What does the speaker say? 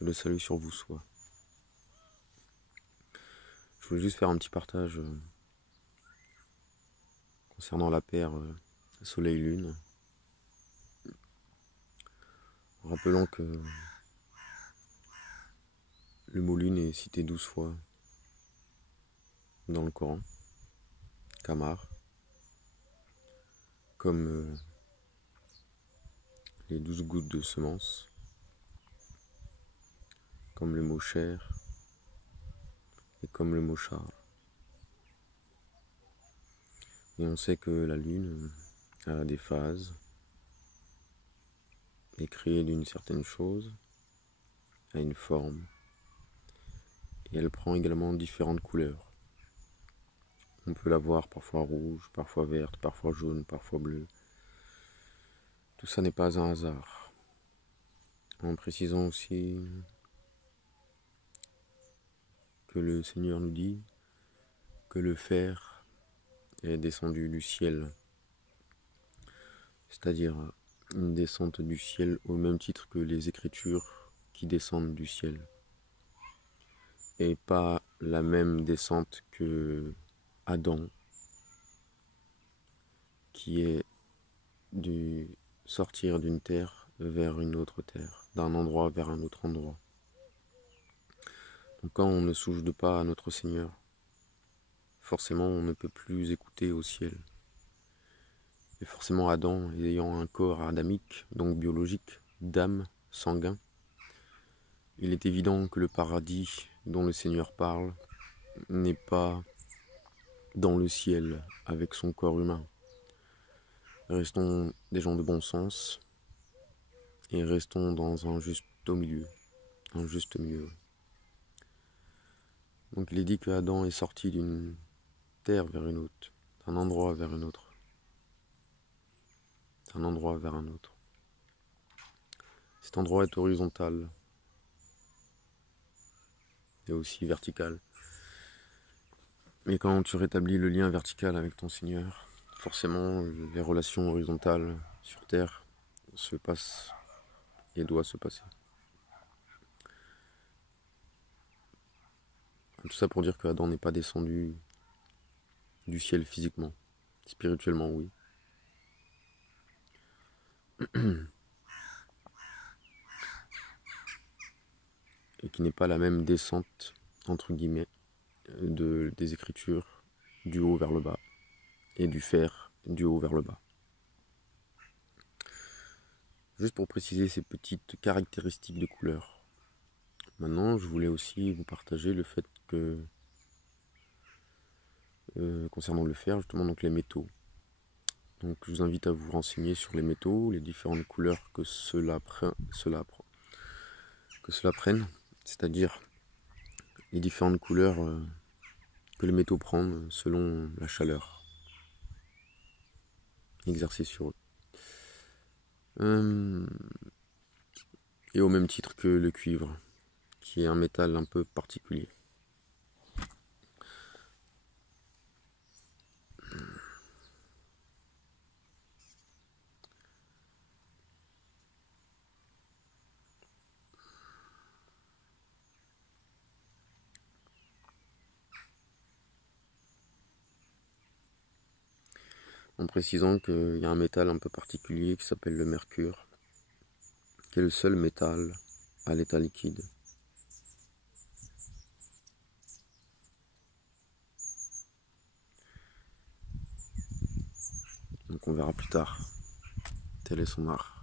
Que le salut sur vous soit. Je voulais juste faire un petit partage concernant la paire Soleil-Lune, en rappelant que le mot lune est cité 12 fois dans le Coran, Qamar, comme les 12 gouttes de semence, comme le mot cher et comme le mot char. Et on sait que la lune a des phases, est créée d'une certaine chose, a une forme, et elle prend également différentes couleurs. On peut la voir parfois rouge, parfois verte, parfois jaune, parfois bleue. Tout ça n'est pas un hasard. En précisant aussi que le Seigneur nous dit que le fer est descendu du ciel, c'est-à-dire une descente du ciel au même titre que les Écritures qui descendent du ciel, et pas la même descente que Adam, qui est du sortir d'une terre vers une autre terre, d'un endroit vers un autre endroit. Donc quand on ne soude pas à notre Seigneur, forcément on ne peut plus écouter au ciel. Et forcément Adam, ayant un corps adamique, donc biologique, d'âme, sanguin, il est évident que le paradis dont le Seigneur parle n'est pas dans le ciel avec son corps humain. Restons des gens de bon sens et restons dans un juste milieu. Un juste milieu. Donc il est dit que Adam est sorti d'une terre vers une autre, d'un endroit vers un autre, d'un endroit vers un autre. Cet endroit est horizontal et aussi vertical. Mais quand tu rétablis le lien vertical avec ton Seigneur, forcément les relations horizontales sur terre se passent et doivent se passer. Tout ça pour dire que Adam n'est pas descendu du ciel physiquement, spirituellement oui. Et qui n'est pas la même descente, entre guillemets, des Écritures du haut vers le bas et du fer du haut vers le bas. Juste pour préciser ces petites caractéristiques de couleur. Maintenant, je voulais aussi vous partager le fait que, concernant le fer, justement, donc les métaux. Donc, je vous invite à vous renseigner sur les métaux, les différentes couleurs que cela prenne, c'est-à-dire les différentes couleurs que les métaux prennent selon la chaleur exercée sur eux. Et au même titre que le cuivre, qui est un métal un peu particulier. En précisant qu'il y a un métal un peu particulier qui s'appelle le mercure, qui est le seul métal à l'état liquide. Donc on verra plus tard. Tel est son art.